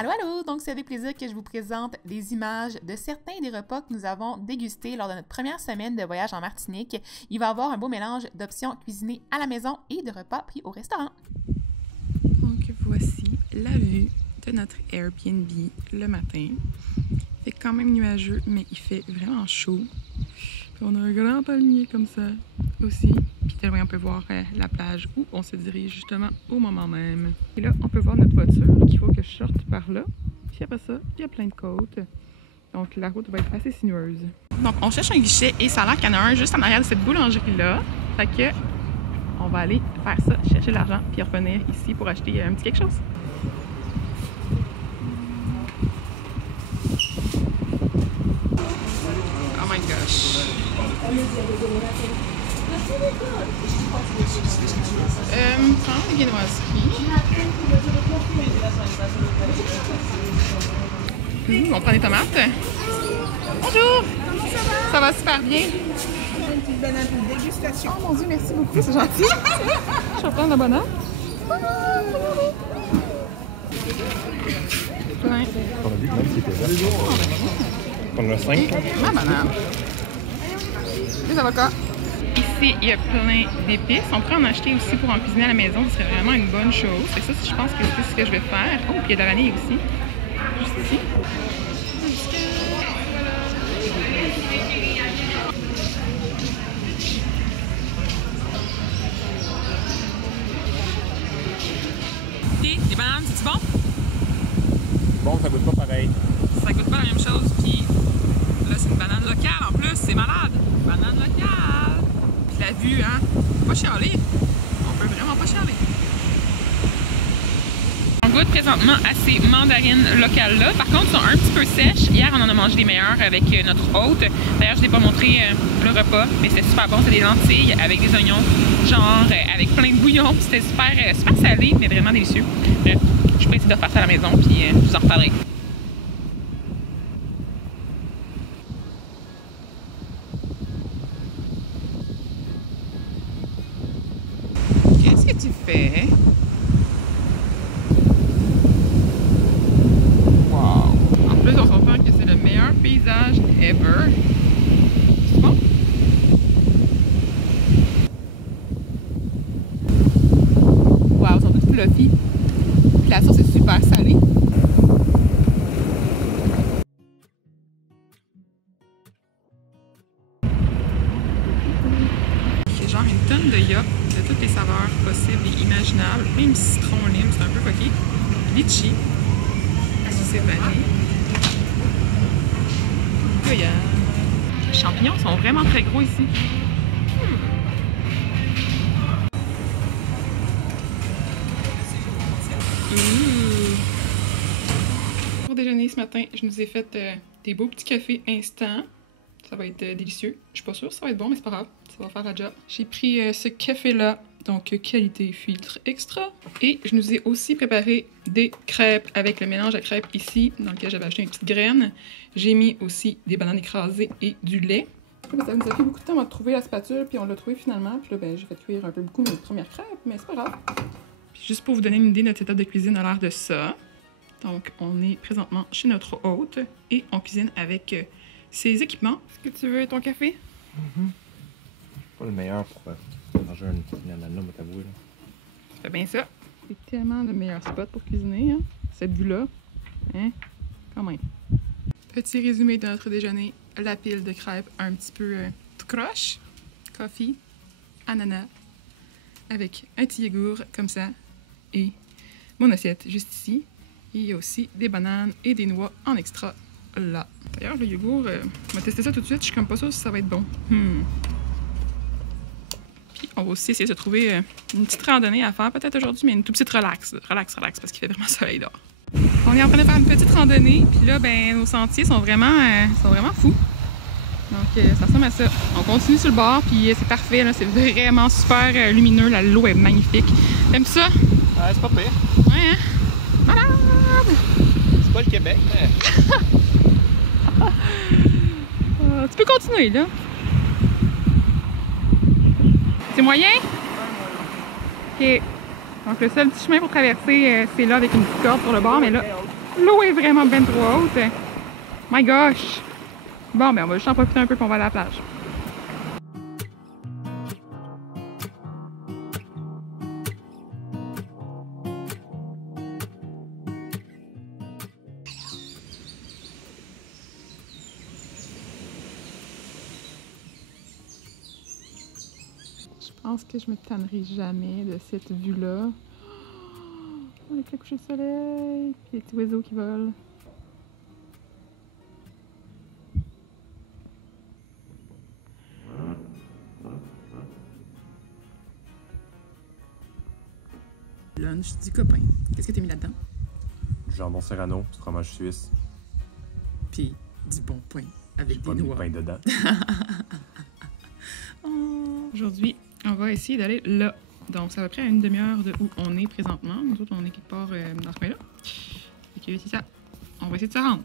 Allô, allô! Donc, c'est avec plaisir que je vous présente des images de certains des repas que nous avons dégustés lors de notre première semaine de voyage en Martinique. Il va y avoir un beau mélange d'options cuisinées à la maison et de repas pris au restaurant. Donc, voici la vue de notre Airbnb le matin. Il fait quand même nuageux, mais il fait vraiment chaud. Puis on a un grand palmier comme ça aussi. Puis de loin, on peut voir la plage où on se dirige justement au moment même. Et là, on peut voir notre voiture qu'il faut que je sorte par là. Puis après ça, il y a plein de côtes. Donc la route va être assez sinueuse. Donc on cherche un guichet et ça a l'air qu'il y en a un juste en arrière de cette boulangerie-là. Fait que on va aller faire ça, chercher l'argent, puis revenir ici pour acheter un petit quelque chose. Oh my gosh. Prends des viennoiseries. On prend des tomates. Bonjour! Ça va super bien. Une petite banane de dégustation. Oh mon Dieu, merci beaucoup, c'est gentil. Je vais prendre la banane. Plein. On a vu que même si c'était vert. On a 5. Ma banane. Des avocats. Ici, il y a plein d'épices. On pourrait en acheter aussi pour en cuisiner à la maison. Ce serait vraiment une bonne chose. Et ça, je pense que c'est ce que je vais faire. Oh, puis il y a de la vanille aussi. Juste ici. Les bananes, c'est-tu bon? Bon, ça goûte pas pareil. Ça goûte pas la même chose. Puis là, c'est une banane locale en plus. C'est malade. Banane locale. Puis la vue, hein? Pas chialer. On peut vraiment pas chialer. On goûte présentement à ces mandarines locales-là. Par contre, elles sont un petit peu sèches. Hier, on en a mangé des meilleures avec notre hôte. D'ailleurs, je ne t'ai pas montré le repas, mais c'était super bon. C'était des lentilles avec des oignons, genre avec plein de bouillon. C'était super salé, mais vraiment délicieux. Bref, je peux essayer de refaire ça à la maison, puis je vous en reparlerai. Qu'est-ce que tu fais? Wow! En plus, on s'entend que c'est le meilleur paysage ever. C'est bon? Wow, ils sont tous fluffy. Puis la sauce est super salée. Il y a genre une tonne de yop de toutes les saveurs possibles et imaginables. Même citron, lime, c'est un peu coquille. Litchi. C'est vanille. Goyave. Les champignons sont vraiment très gros ici. Pour déjeuner ce matin, je nous ai fait des beaux petits cafés instants. Ça va être délicieux. Je suis pas sûre que ça va être bon, mais c'est pas grave. Ça va faire la job. J'ai pris ce café-là, donc qualité filtre extra. Et je nous ai aussi préparé des crêpes avec le mélange à crêpes ici, dans lequel j'avais acheté une petite graine. J'ai mis aussi des bananes écrasées et du lait. Ça nous a pris beaucoup de temps à trouver la spatule, puis on l'a trouvé finalement. Puis là, ben, j'ai fait cuire un peu beaucoup mes premières crêpes, mais c'est pas grave. Puis juste pour vous donner une idée, notre setup de cuisine a l'air de ça. Donc, on est présentement chez notre hôte et on cuisine avec ses équipements. Est-ce que tu veux ton café? Pas le meilleur pour manger une petite ananas, mais t'avouer. Ça fait bien ça. C'est tellement le meilleur spot pour cuisiner, hein? Cette vue-là. Hein? Quand même. Petit résumé de notre déjeuner. La pile de crêpes un petit peu tout croche. Coffee, ananas, avec un petit yogourt comme ça. Et mon assiette juste ici. Et il y a aussi des bananes et des noix en extra là. D'ailleurs, le yogourt, on va tester ça tout de suite. Je suis comme pas sûre si ça va être bon. Puis on va aussi essayer de trouver une petite randonnée à faire peut-être aujourd'hui, mais une toute petite relax. Relax, parce qu'il fait vraiment soleil dehors. On est en train de faire une petite randonnée, puis là, ben, nos sentiers sont vraiment fous. Donc, ça ressemble à ça. On continue sur le bord, puis c'est parfait, là. C'est vraiment super lumineux. L'eau est magnifique. T'aimes ça? Ouais, c'est pas pire. Ouais, hein? Malade! C'est pas le Québec, mais... Tu peux continuer, là. C'est moyen? OK. Donc, le seul petit chemin pour traverser, c'est là avec une petite corde sur le bord, mais là, L'eau est vraiment ben trop haute. My gosh! Bon, ben on va juste en profiter un peu pour on va à la plage. Je pense que je me tannerai jamais de cette vue-là. Oh, avec le coucher de soleil, puis les petits oiseaux qui volent. Lunch du copain. Qu'est-ce que t'as mis là-dedans? Du jambon serrano, du fromage suisse. Puis du bon pain avec J'ai pas mis de pain dedans. Oh. Aujourd'hui, on va essayer d'aller là. Donc, c'est à peu près à une demi-heure de où on est présentement. Nous autres, on est quelque part dans ce coin-là. Fait que c'est ça. On va essayer de se rendre.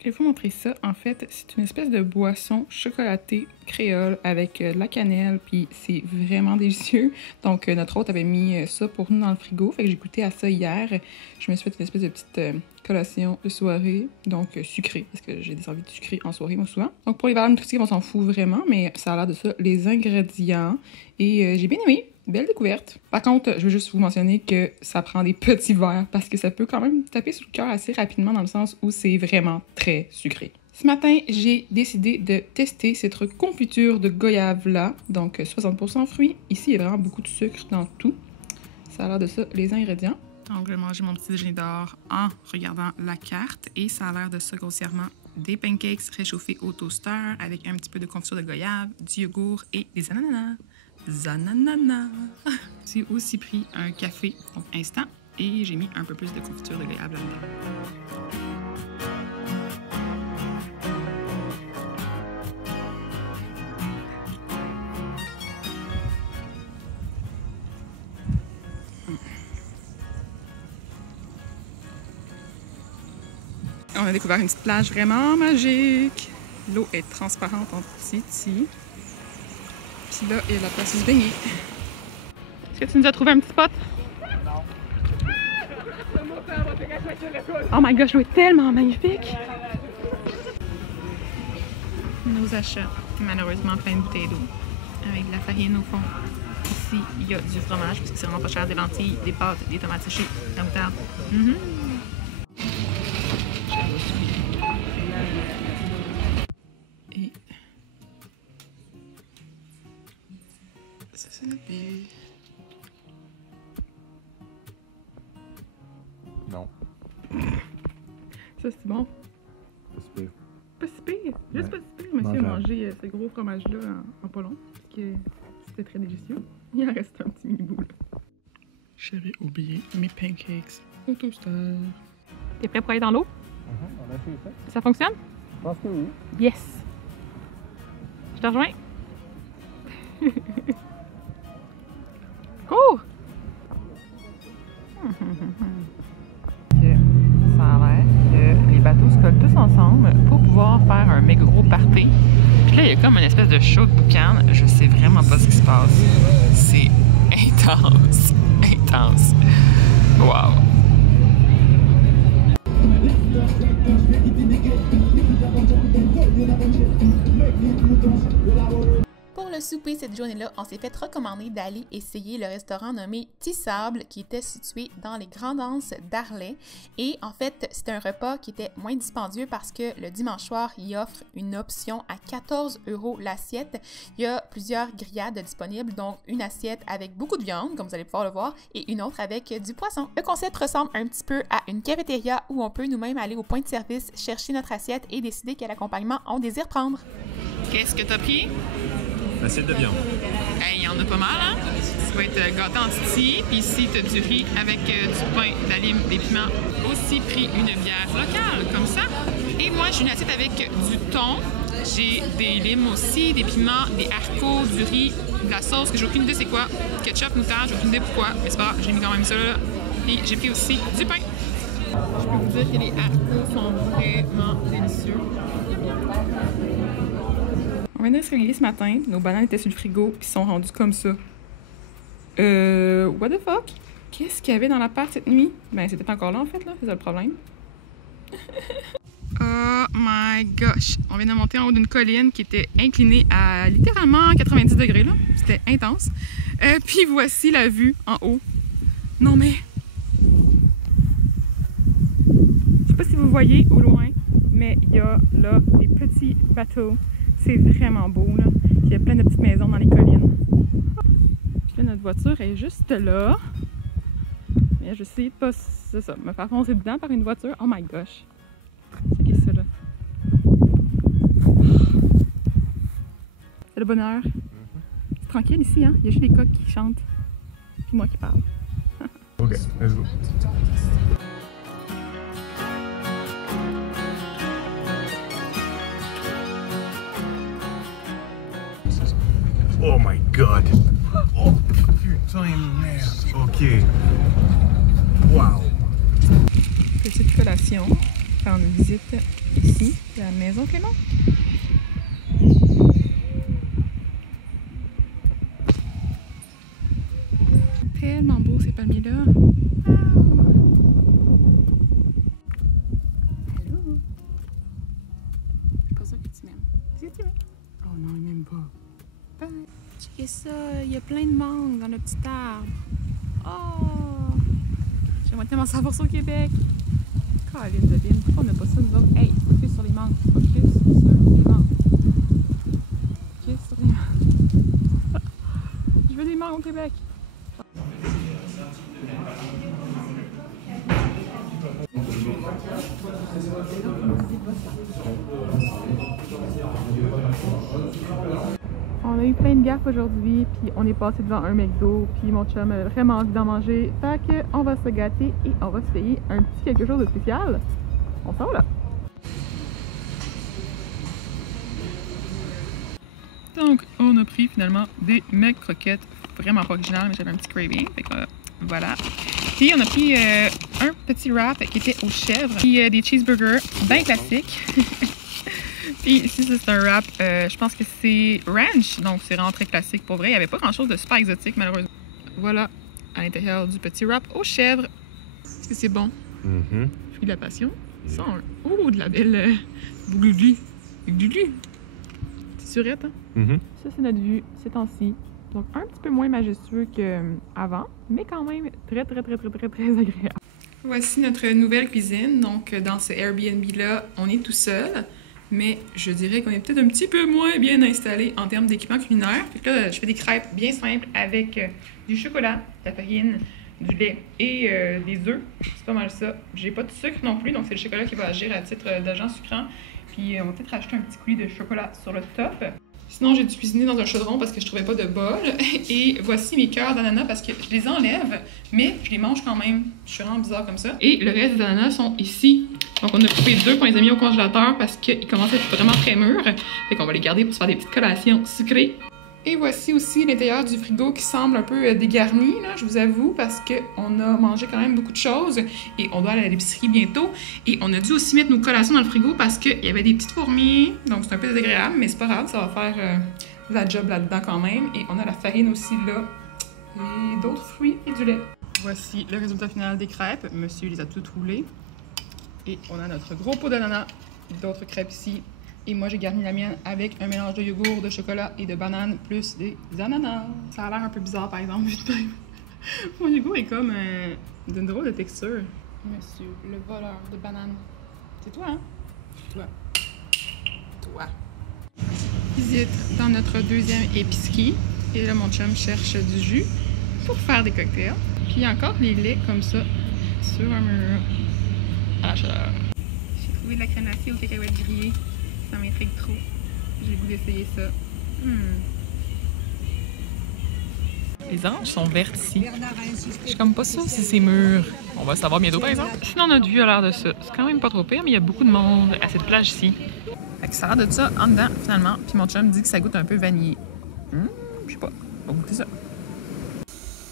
Je vais vous montrer ça. En fait, c'est une espèce de boisson chocolatée créole avec de la cannelle, puis c'est vraiment délicieux. Donc, notre hôte avait mis ça pour nous dans le frigo. Fait que j'ai goûté à ça hier. Je me suis fait une espèce de petite collation de soirée, donc sucrée, parce que j'ai des envies de sucré en soirée, moi, souvent. Donc, pour les valeurs nutritives, on s'en fout vraiment, mais ça a l'air de ça, les ingrédients. Et j'ai bien aimé. Belle découverte. Par contre, je veux juste vous mentionner que ça prend des petits verres parce que ça peut quand même taper sur le cœur assez rapidement dans le sens où c'est vraiment très sucré. Ce matin, j'ai décidé de tester cette confiture de goyave-là, donc 60% fruits. Ici, il y a vraiment beaucoup de sucre dans tout. Ça a l'air de ça, les ingrédients. Donc, je vais manger mon petit déjeuner dehors en regardant la carte et ça a l'air de ça grossièrement. Des pancakes réchauffés au toaster avec un petit peu de confiture de goyave, du yogourt et des ananas. Zananana. J'ai aussi pris un café, donc instant, et j'ai mis un peu plus de confiture de goyave là-dedans. On a découvert une petite plage vraiment magique. L'eau est transparente en petit. Puis là, il y a la place où se baigner. Est-ce que tu nous as trouvé un petit spot? Non. Oh my gosh, l'eau est tellement magnifique! Nos achats, malheureusement plein de bouteilles d'eau, avec de la farine au fond. Ici, il y a du fromage, parce que c'est vraiment pas cher, des lentilles, des pâtes, des tomates séchées, de la moutarde. Et ça, c'est la baie. Non. Ça, c'est bon. Pas si pire. Pas si pire. Juste pas si pire. Monsieur a mangé ce gros fromage-là en pas long, parce que c'était très délicieux. Il en reste un petit mini-bout, là. J'avais oublié mes pancakes au toaster. T'es prêt pour aller dans l'eau? On a fait ça. Ça fonctionne? Je pense que oui. Yes! Je te rejoins? Cours! Ça a l'air que les bateaux se collent tous ensemble pour pouvoir faire un méga gros party. Puis là, il y a comme une espèce de show de boucan. Je sais vraiment pas ce qui se passe. C'est intense. Intense. Wow! Pour le souper cette journée-là, on s'est fait recommander d'aller essayer le restaurant nommé Tissable qui était situé dans les Grands Anses d'Arlay. Et en fait, c'était un repas qui était moins dispendieux parce que le dimanche soir, il offre une option à 14 € l'assiette. Il y a plusieurs grillades disponibles, donc une assiette avec beaucoup de viande, comme vous allez pouvoir le voir, et une autre avec du poisson. Le concept ressemble un petit peu à une cafétéria où on peut nous-mêmes aller au point de service, chercher notre assiette et décider quel accompagnement on désire prendre. Qu'est-ce que t'as pris? Assiette de viande. Hey, il y en a pas mal, hein? Ça va être gâté en titi, puis ici, t'as du riz avec du pain, de la lime, des piments. Aussi pris une bière locale, comme ça. Et moi, j'ai une assiette avec du thon. J'ai des limes aussi, des piments, des haricots, du riz, de la sauce que j'ai aucune idée c'est quoi. Ketchup, moutarde, j'ai aucune idée pourquoi, mais c'est pas grave, j'ai mis quand même ça là. Et j'ai pris aussi du pain. Je peux vous dire que les haricots sont vraiment délicieux. On vient de se réveiller ce matin, nos bananes étaient sur le frigo puis sont rendues comme ça. What the fuck? Qu'est-ce qu'il y avait dans l'appart cette nuit? Ben, c'était pas encore là en fait, là, c'est ça le problème. Oh my gosh! On vient de monter en haut d'une colline qui était inclinée à littéralement 90 degrés, là. C'était intense. Puis voici la vue en haut. Non mais... Je sais pas si vous voyez au loin, mais il y a là des petits bateaux. C'est vraiment beau, là. Il y a plein de petites maisons dans les collines. Puis là, notre voiture est juste là. Mais je sais pas si c'est ça. Me faire foncer dedans par une voiture. Oh my gosh! Checkez ça, là. C'est le bonheur. C'est tranquille ici, hein? Il y a juste des coqs qui chantent. Puis moi qui parle. Ok, let's go. Oh my god! Oh putain de merde! Ok. Wow! Petite collation. Faire une visite ici, de la maison Clément. Tellement beau ces palmiers-là. Wow. Allô? C'est pas ça que tu m'aimes. Est-ce que tu m'aimes? Oh non, il m'aime pas. Bye. Checkez ça, il y a plein de mangues dans le petit arbre. Oh! J'aimerais tellement savoir ça au Québec. Caroline de Bine, pourquoi on n'a pas ça nous autres? Hey, focus sur les mangues. Focus sur les mangues. Focus sur les mangues. Je veux des mangues au Québec. On a eu plein de gaffes aujourd'hui, puis on est passé devant un McDo, puis mon chum a vraiment envie d'en manger. Fait que on va se gâter et on va se payer un petit quelque chose de spécial. On s'en va là. Donc, on a pris finalement des mecs croquettes, vraiment pas originales, mais j'avais un petit craving. Fait que voilà. Puis on a pris un petit wrap qui était aux chèvres, puis des cheeseburgers bien classiques. Puis ici, c'est un wrap, je pense que c'est ranch, donc c'est vraiment très classique pour vrai. Il n'y avait pas grand-chose de super exotique, malheureusement. Voilà, à l'intérieur du petit wrap aux chèvres. Est-ce que c'est bon? Mm-hmm. Fruit de la passion. Ça, oh, de la belle bougouli. Bougouli. C'est surette, hein? Mm-hmm. Ça, c'est notre vue ces temps-ci. Donc, un petit peu moins majestueux qu'avant, mais quand même très agréable. Voici notre nouvelle cuisine. Donc, dans ce Airbnb-là, on est tout seul. Mais je dirais qu'on est peut-être un petit peu moins bien installé en termes d'équipement culinaire. Fait que là, je fais des crêpes bien simples avec du chocolat, de la farine, du lait et des œufs. C'est pas mal ça. J'ai pas de sucre non plus, donc c'est le chocolat qui va agir à titre d'agent sucrant. Puis on va peut-être rajouter un petit coulis de chocolat sur le top. Sinon, j'ai dû cuisiner dans un chaudron parce que je trouvais pas de bol. Et voici mes cœurs d'ananas parce que je les enlève, mais je les mange quand même. Je suis vraiment bizarre comme ça. Et le reste des ananas sont ici. Donc, on a coupé 2 pour les mis au congélateur parce qu'ils commencent à être vraiment très mûrs. Fait qu'on va les garder pour se faire des petites collations sucrées. Et voici aussi l'intérieur du frigo qui semble un peu dégarni, là, je vous avoue, parce qu'on a mangé quand même beaucoup de choses et on doit aller à l'épicerie bientôt. Et on a dû aussi mettre nos collations dans le frigo parce qu'il y avait des petites fourmis, donc c'est un peu désagréable, mais c'est pas grave, ça va faire la job là-dedans quand même. Et on a la farine aussi là, et d'autres fruits et du lait. Voici le résultat final des crêpes. Monsieur les a toutes roulées. Et on a notre gros pot d'ananas, d'autres crêpes ici. Et moi, j'ai garni la mienne avec un mélange de yogourt, de chocolat et de bananes, plus des ananas. Ça a l'air un peu bizarre, par exemple, vu de même. Mon yogourt est comme d'une drôle de texture. Monsieur, le voleur de bananes. C'est toi, hein? Toi. Toi. Visite dans notre deuxième épicerie. Et là, mon chum cherche du jus pour faire des cocktails. Puis il y a encore les laits comme ça sur un mur à la chaleur. J'ai trouvé de la crème glacée aux cacahuètes grillées. Ça m'intrigue trop. J'ai le goût d'essayer ça. Les anges sont vertes ici. Je suis comme pas sûre si c'est mûr. On va le savoir bientôt, par exemple. Sinon, notre vue a l'air de ça. C'est quand même pas trop pire, mais il y a beaucoup de monde à cette plage ici. Fait que ça a l'air de ça en dedans, finalement. Puis mon chum dit que ça goûte un peu vanillé. Je sais pas. On va goûter ça.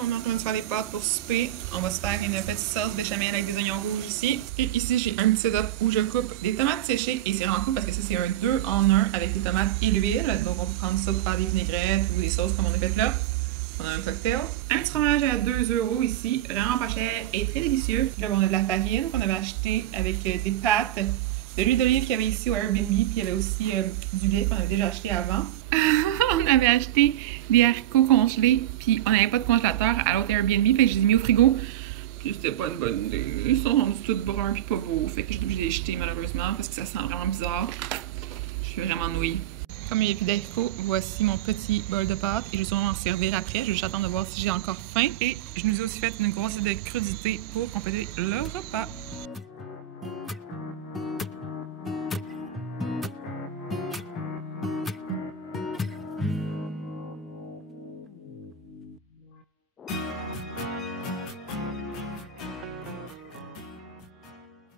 On est en train de se faire des pâtes pour souper. On va se faire une petite sauce béchamel avec des oignons rouges ici. Et ici, j'ai un petit setup où je coupe des tomates séchées. Et c'est vraiment cool parce que ça, c'est un 2 en 1 avec les tomates et l'huile. Donc, on peut prendre ça pour faire des vinaigrettes ou des sauces comme on a fait là. On a un cocktail. Un petit fromage à 2 € ici, vraiment pas cher et très délicieux. Là, on a de la farine qu'on avait acheté avec des pâtes, de l'huile d'olive qu'il y avait ici au Airbnb, puis il y avait aussi du lait qu'on avait déjà acheté avant. On avait acheté des haricots congelés, puis on n'avait pas de congélateur à l'autre Airbnb, fait que je les ai mis au frigo. Puis c'était pas une bonne idée. Ils sont rendus tous bruns puis pas beaux, fait que je suis obligée de les jeter malheureusement parce que ça sent vraiment bizarre. Je suis vraiment nouille. Comme il n'y a plus d'haricots, voici mon petit bol de pâtes et je vais sûrement m'en servir après. Je vais juste attendre de voir si j'ai encore faim. Et je nous ai aussi fait une grosse de crudité pour compléter le repas.